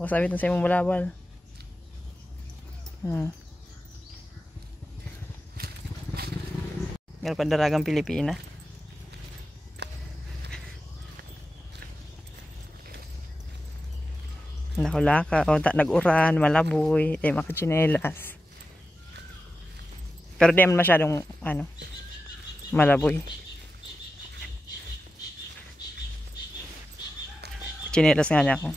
Masabit na sa imong balabal. Ganun pa daragang Pilipina. Nakulaka o nag-uran, malaboy, makachinelas. Pero di masyadong malaboy. Chinelas nga niya ako.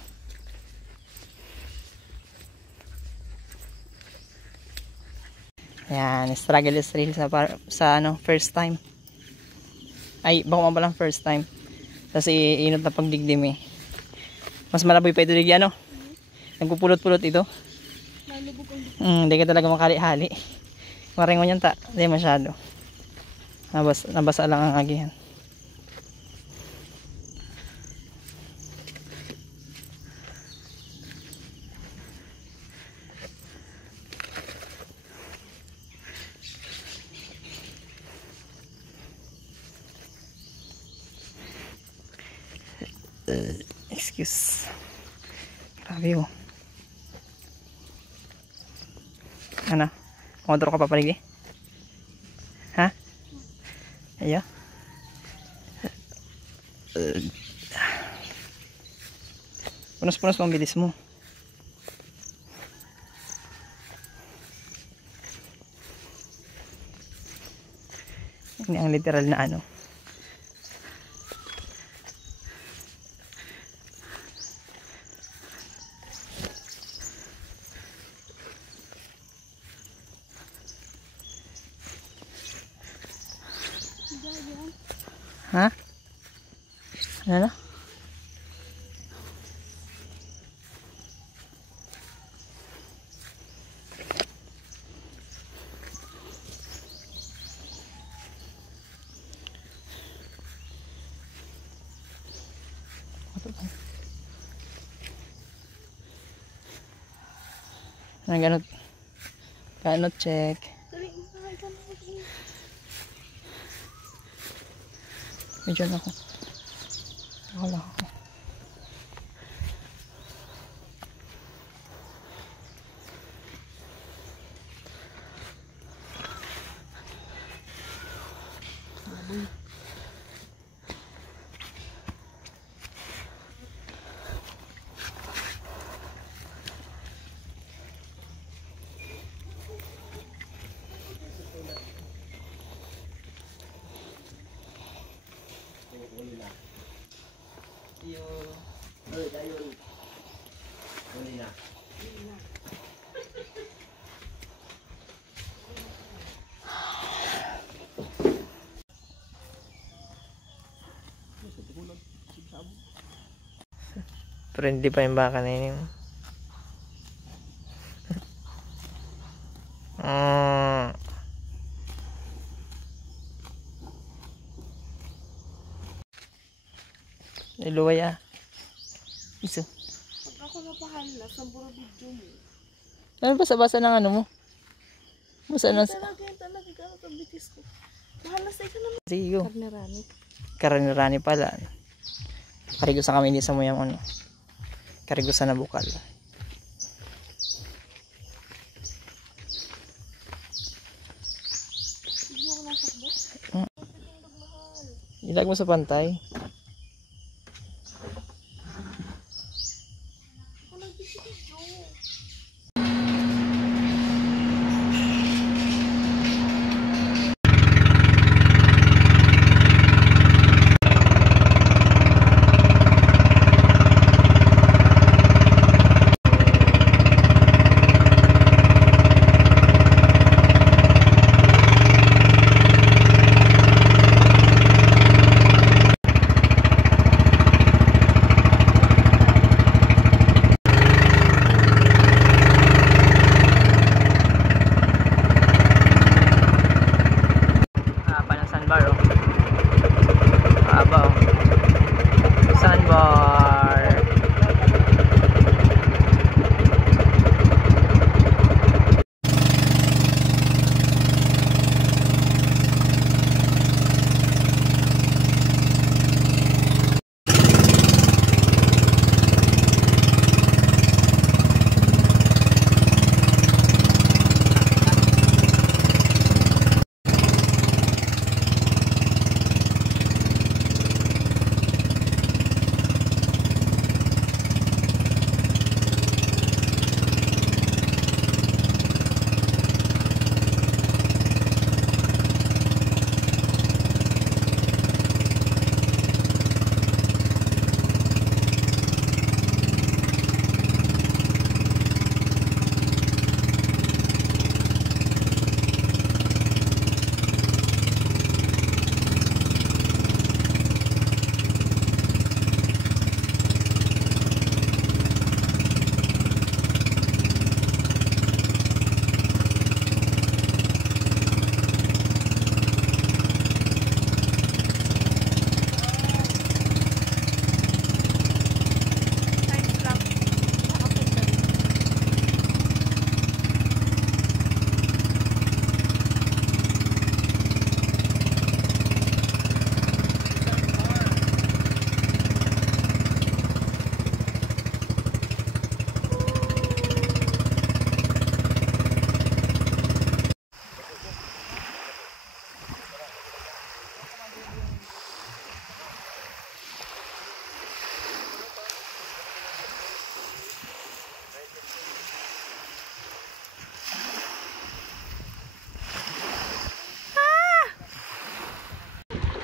Ayan, struggle is real sa first time. Ay, baka man palang first time. Kasi inot na pagdigdim eh. Mas malaboy pa ito digdi nagpupulot-pulot ito. Hindi ka talaga makali-hali. Maringon yan hindi masyado. Nabasa lang ang agihan. Excuse. Grabe oh. Ano? Modro ka pa paligid? Ha? Ayo. Punos-punos mo ang bilis mo. Ini ang literal na Ha? Ano? Ganot check. Medyo na ako. Wala ako. Pero hindi pa yung baka na yun. Iluway Iso. Pag ako napahala sa buro video mo. Ano basa-basa ng mo? Basa ng... Talaga ka bitis ko. Bahala sa ika naman. Sige. Karnerani. Karnerani pala. Karigusan kami hindi sa mo yung Karigusan na bukal. Hindi ako nasakbo. Ilag mo sa pantay.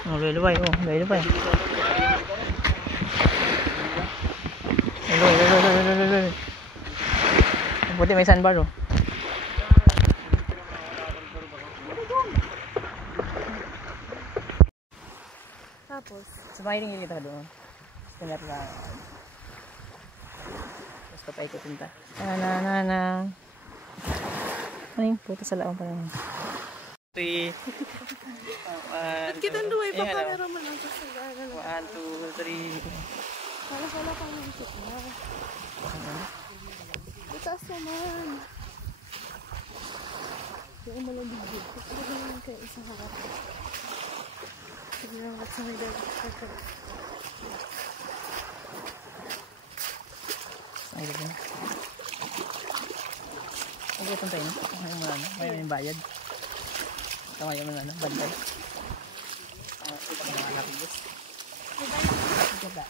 Oh, luluway. Oh, luluway. Luluway. Buti may sandbar oh. Tapos, Sumahiring yung kita doon. Gusto nga na. Gusto pa ikutin ta. Na. Ano yung puto sa laong pa rin? 3. ba't kitang luway pa camera man ang kasagalan? 1, 2, 3. Wala pang nagisip na. Itaas naman. Yung malabigyo. Ito naman kayo isang harap. Sige lang at sa may dagat. Ay, ganda na. Ay, gutong tayo na. May mga ano, may bayad. Ito ngayon mo na ano, banday. Ito mga anak ko. Ganda.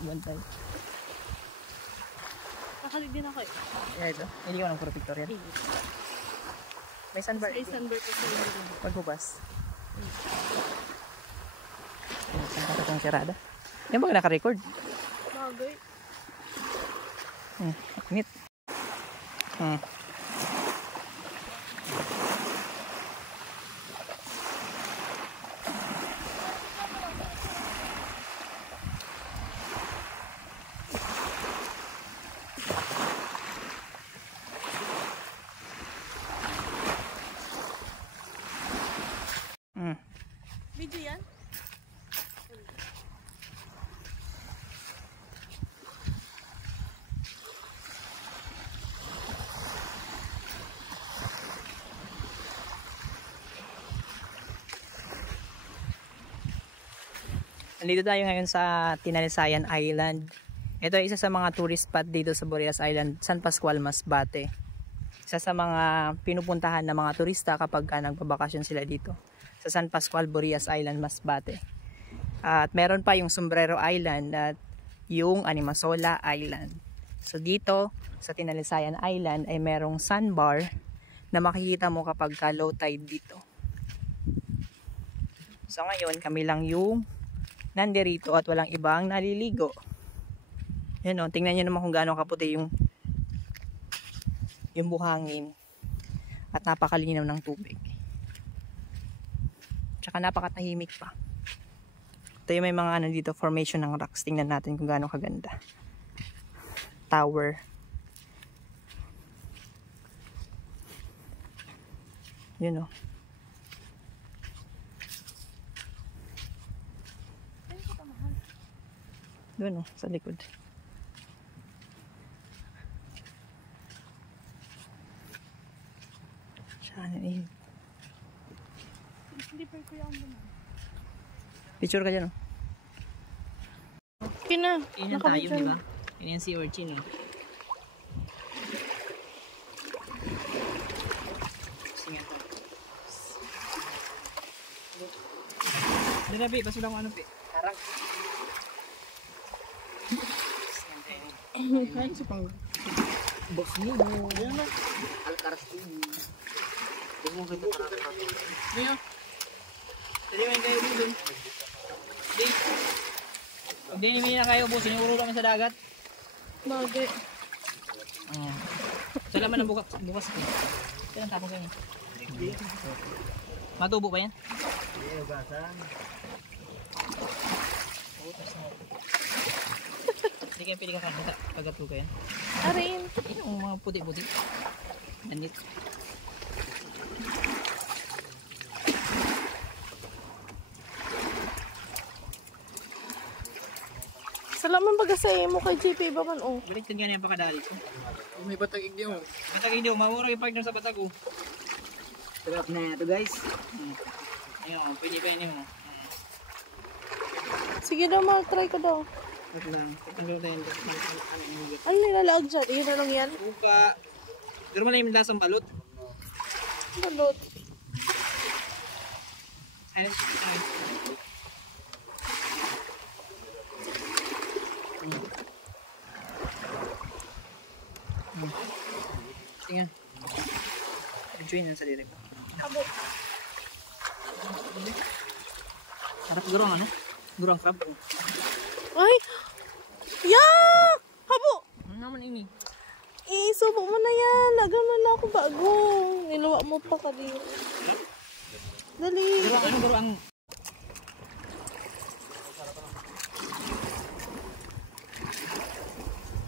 Bantay. Nakalig din ako eh. Yeah, ito. Hindi ko ng puro pictorial. May sandbar. May sandbar kasi yun. Pagbukas. Saan ka itong sirada? Yan ba naka-record? Bagay. Init. Video yan? Nandito tayo ngayon sa Tinalisayan Island. Ito ay isa sa mga tourist spot dito sa Boreas Island, San Pascual, Masbate. Isa sa mga pinupuntahan ng mga turista kapag nagbabakasyon sila dito sa San Pascual, Boreas Island, Masbate. At meron pa yung Sombrero Island at yung Animasola Island. So dito sa Tinalisayan Island ay merong sandbar na makikita mo kapag low tide dito. So ngayon kami lang yung nandirito at walang ibang naliligo. Yan o, tingnan nyo naman kung gaano kaputi yung buhangin at napakalinaw ng tubig. Tsaka napakatahimik pa. Ito yung may mga ano dito, formation ng rocks. Tingnan natin kung gaano kaganda. Tower. Yun o. Doon o, sa likod. Saan yun? Hindi pa ko yung naman. Picture ka dyan o. Kina. Yun yung tayo, di ba? Yun yung sea urchin o. Dala, Pi. Paso lang ano, Pi. Harang. Ay, isa pang box mo. Yan na. Alcaraz TV. Huwag mo kita para. Ngayon. Dali mo yung kayo dun. Hindi namin na kayo ubusin. Yung urulong sa dagat. Bagay. Sala man ang bukas ko. Kailan tapos yan? Matubo ba yan? Hindi, ugasan. Hindi kayo pili ka kagatuga yan. Arin. Yung mga puti-puti. Ganit. Salaman baga sa mo kay JP ba man oh. Baliktad nga niya pakadali ko. May batag igdi mo. Batag hindi, maura yung partner sa batag ko. Sarap na ito guys. Ayun, pwede pa yun mo. Sige daw, try ko daw. Wait lang. Ano tayo yung Ano nilalaag dyan? Iyon na lang yan? Upa. Pero mo na yung lasang balot. Balot. Ayun. Tingnan. Enjoy na sa direct. Habo. Harap gurang ano? Gurang crab. Ay! Yak! Habo! Ano naman ini? Subo mo na yan. Lagan mo na ako bago. Niluwa mo pa ka din. Dali. Gurang ano gurang?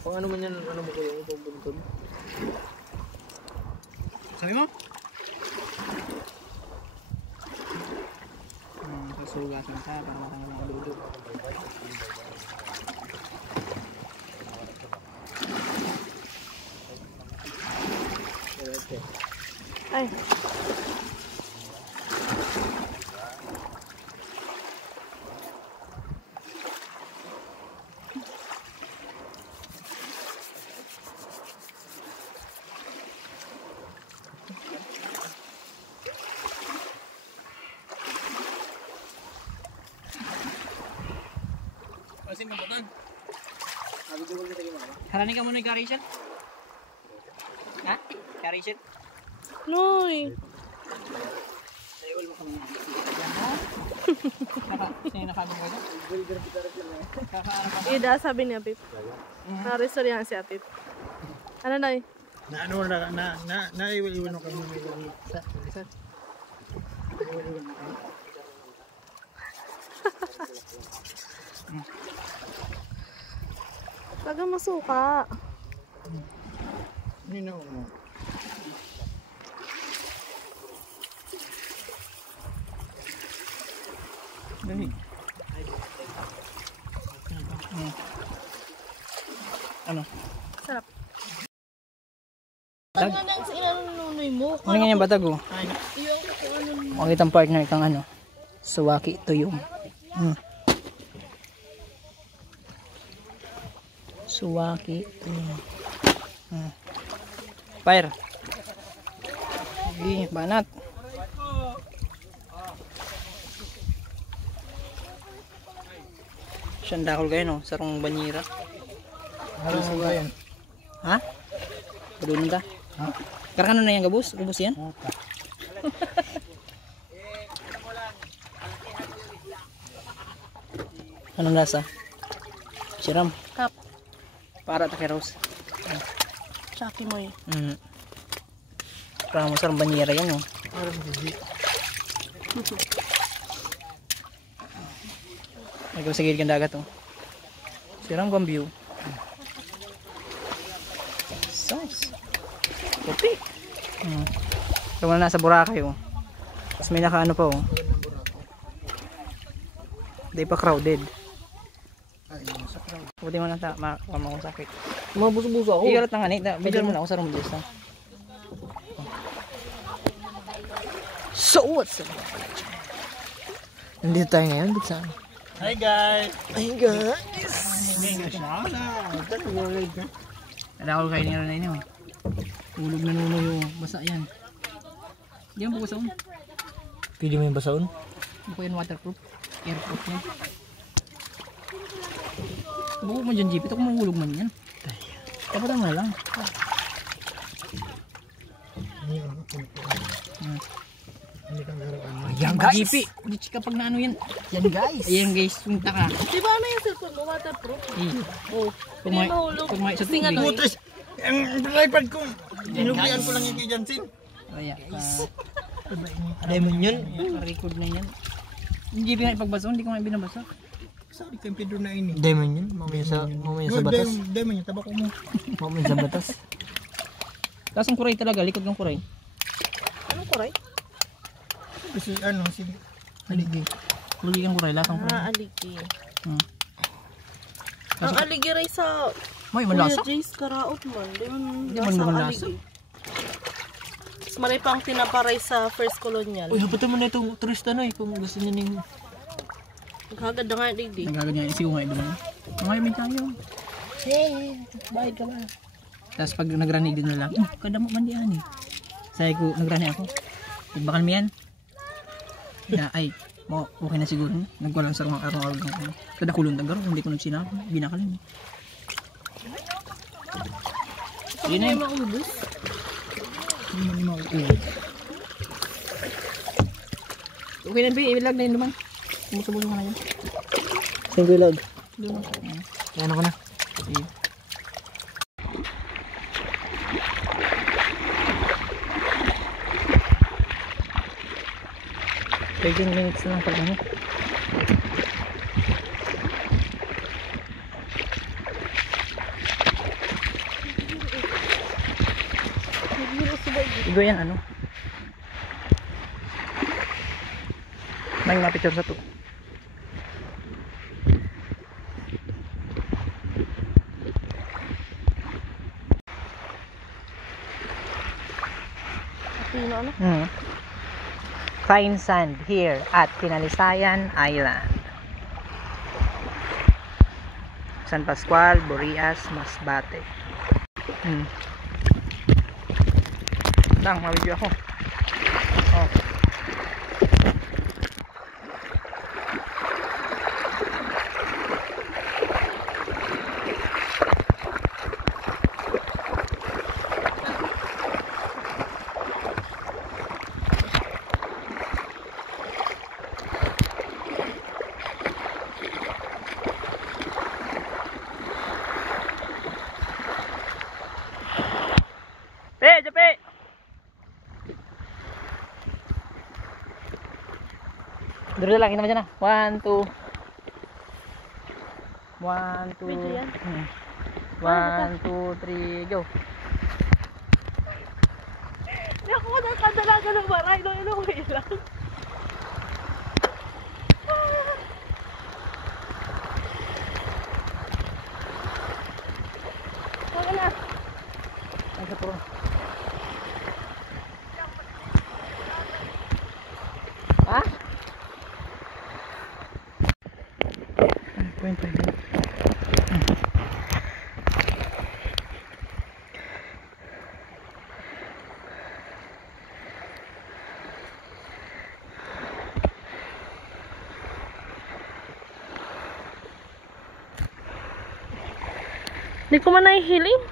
Kung ano man yan, ano mo ko yung buntun. Sabi mo? Kasugasan ka para matanggal ang dulo. Ay. Asin ng butan. Sabi ko kita yung mama. Harani ka muna yung Rachel? Ha? Rachel? Noy. Sayawal mo kami. Sino nakabang ko ito? Ida, sabi niya, Pip. Narisol yan si Apip. Ano na eh? Naiwan ko kami sa isa. Taga masuka. Nino mo. Dali. Ano? Sarap. Ano nga nang sa inanunoy mo? Ano nga yung batag oh? Yung kung ano mo. Makita ang partner kang ano? Suwaki tuyong. Suwaki tuyong. Fire. Sige, banat. Siyandakol kayo no? Sarong banyira. Ano mo yan? Ha? Padulong ka? Ha? Karakano na yan gabus? Gabus yan? Anong lasa? Siram. Kap. Para takiros. Tsaki mo eh. Parang masarang banyera yan oh. Parang hindi. Nagawa sa gilid ng dagat oh. Siram kong view. Sauce. Puti. Ito na nasa Boracay oh. Tapos may nakaano pa oh. Hindi pa crowded. Ay, sa crowd. Puti mo na ta. Makakama kong sakit. Mga buso-buso ako. Iyalat na nga nita. Bidyan mo na ako sa rumbles na. So what's up? Nandito tayo ngayon, dito saan? Hi guys! Hi guys! Ada ako kayo nila na inyo. Ulog na nuno yung basa yan. Hindi mo basaon. Pwede mo yung basaon? Buko yan waterproof. Airproof yan. Buko mo dyan jeep. Ito kung mahulog man yan. Kapatang mo na lang. Ayan guys! Jeep. Hindi kapag na ano yan. Yan guys! Ayan guys. Punta ka. Di ba ano yung cellphone mo? Waterproof? Oh. Kung may mahulog. sa Kasi nga tubig. no, Putres! Ang iPad ko! Inuglian ko lang yung kay Jansin. Kaya Diamond yun? record na yan. Yung jeep nga ipagbasa. Hindi ko nga binabasa. Sorry kay Pedro na ini. Diamond yun? Mamaya sa batas? Diamond yun, tabako mo. Mamaya sa batas? Lasang kuray talaga. Likod ng kuray. anong kuray? Kasi ano, si Haligi. Lagi kang kuray. Lasang kuray. Aligi. Hmm. Ang aligi ray sa May Kuya malasa. Jace Karaot man. Di man man malasa. aligi. Mas maray pang tinaparay sa First Colonial. Uy, hapatan mo na itong turista na kung gusto niya ning... Naghagad na nga digdi. Nagaganyan. Isigaw nga ibang. Mga may tayo. Hey, bayad ka ba? Tapos pag nagrani din na lang, kada mo man diyan eh. Sabi ko, nagrani ako. Nagbakal mo yan. Na, ay, okay na siguro. Nagwalang sa mga araw-araw ng ano. Kada kulong tagaro, hindi ko nagsinap. Binakalin. Yun na yun. Maubos. Hindi mo mauuwi. Okay na, Bi. Ilag na yun naman. Sumusubuso ka na yun. Single log. Doon. Ano ko na? Sige. 13 minutes lang pala niya. Igo yan ano? May mga picture sa to. Fine sand here at Pinalisayan Island. San Pascual, Burias, Masbate. Lang, mabidyo ako. Oh. Jape! Dulu lang, kita macam mana? 1, 2 1, 2, 3, go. Hindi ako nakadalaga ng baray. Ano lang. Wala na. Ay, sa puro. Ha? Point. Hindi ko man nahihiling.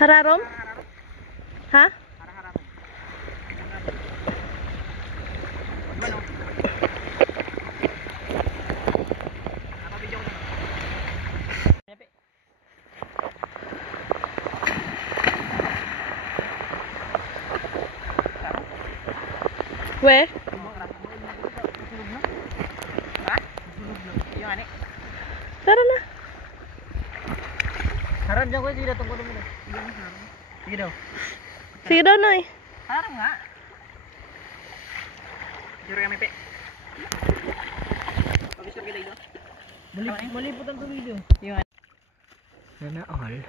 Hararom? Ha? Where? Tara na. Harap dyan ko, sige daw, tungkol mo. Sige daw. Sige daw, Noy. Harap nga. Juro kami, Pe. Pag-istor kita ito. Malipot ang video. Yung Sana all.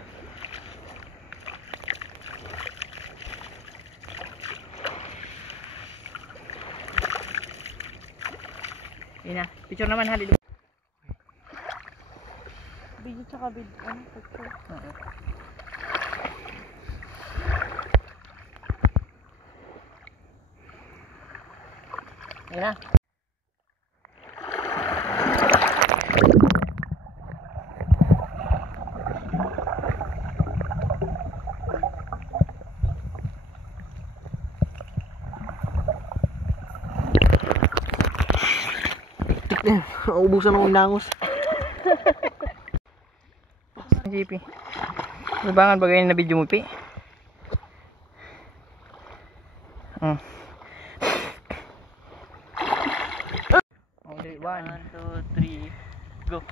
yun na. Picture naman, halil. Video tsaka video. Ano? Picture. Yun na. Ubusan akong langos. JP. Labangan bagay na video mo, Pi. Okay, 1, 2, 3, go.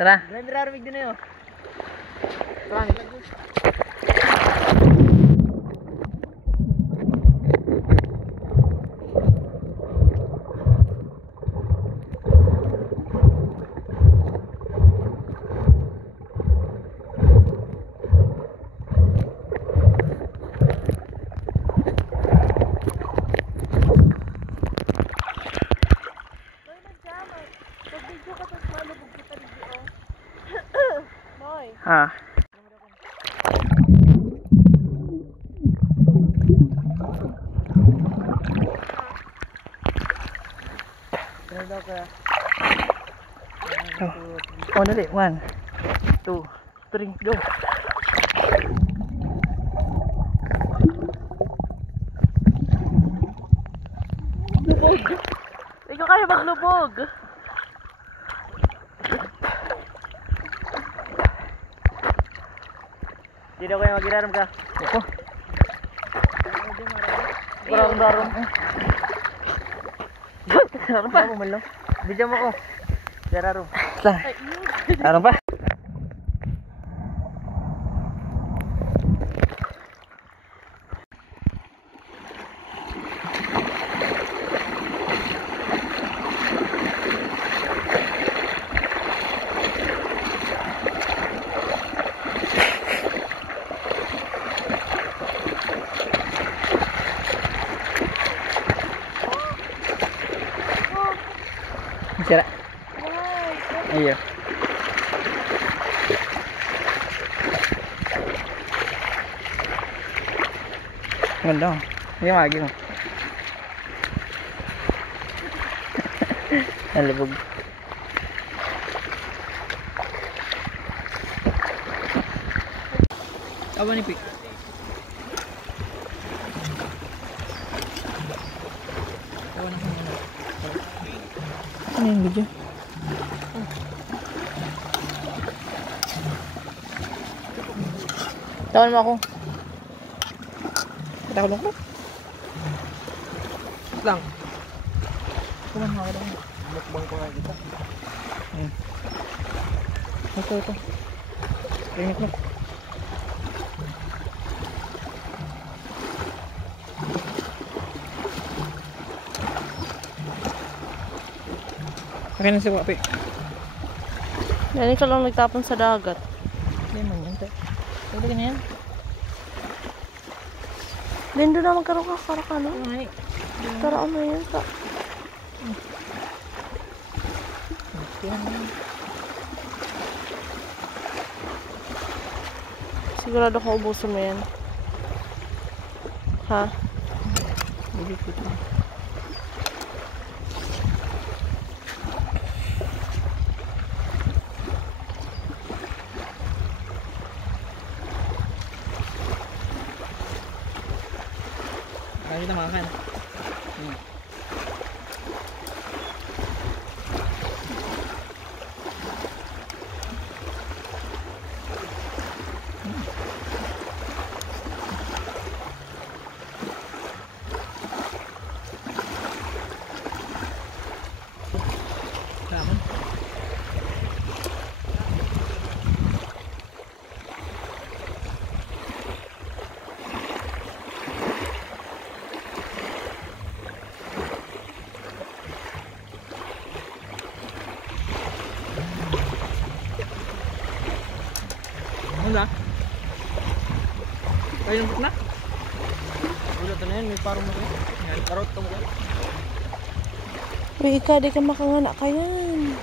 Tara. Ramig din na yun. Pag video ka tapos malubog Ah. Oh, dali. 1, 2, 3, go. Ikaw kayo maglubog. Hindi daw kayo mag-ilaram ka. Ako. Barang-barang. Ilaram pa. Bidyan mo ko. Ilaram. Ano pa? Sira. Iya. Ganda. Hindi magi mo. Nalubog. Apa nih, Pi? Ano yung video? Tawan mo ako. Kita ko lang ko. Lang. Kuman mo ako lang. Mukbang ko nga kita. Ito. Tingnan ko. Akin na si Wapi. Yan ka lang nagtapon sa dagat. Hindi man yan. Pwede ka na yan. Lindo na magkaroon ka karakano. Ay. Karoon na yan ka. Sigurado ko ubusin mo yan. Ha? Hindi ko ito. Kaya kita makan. Salamat. Ano ba? Kayo ng na? Ulat na yan. May parang mo kayo. Karot ka mo kayo. Uy, ikaw, di ka makangana ka yan.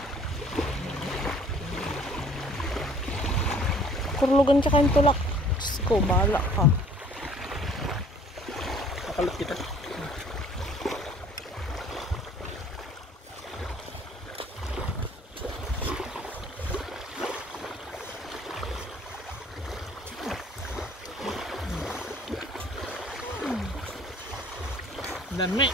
Kurlugan ka kayong tulak. Diyos ko, bahala ka. Nakalot kita. Dami.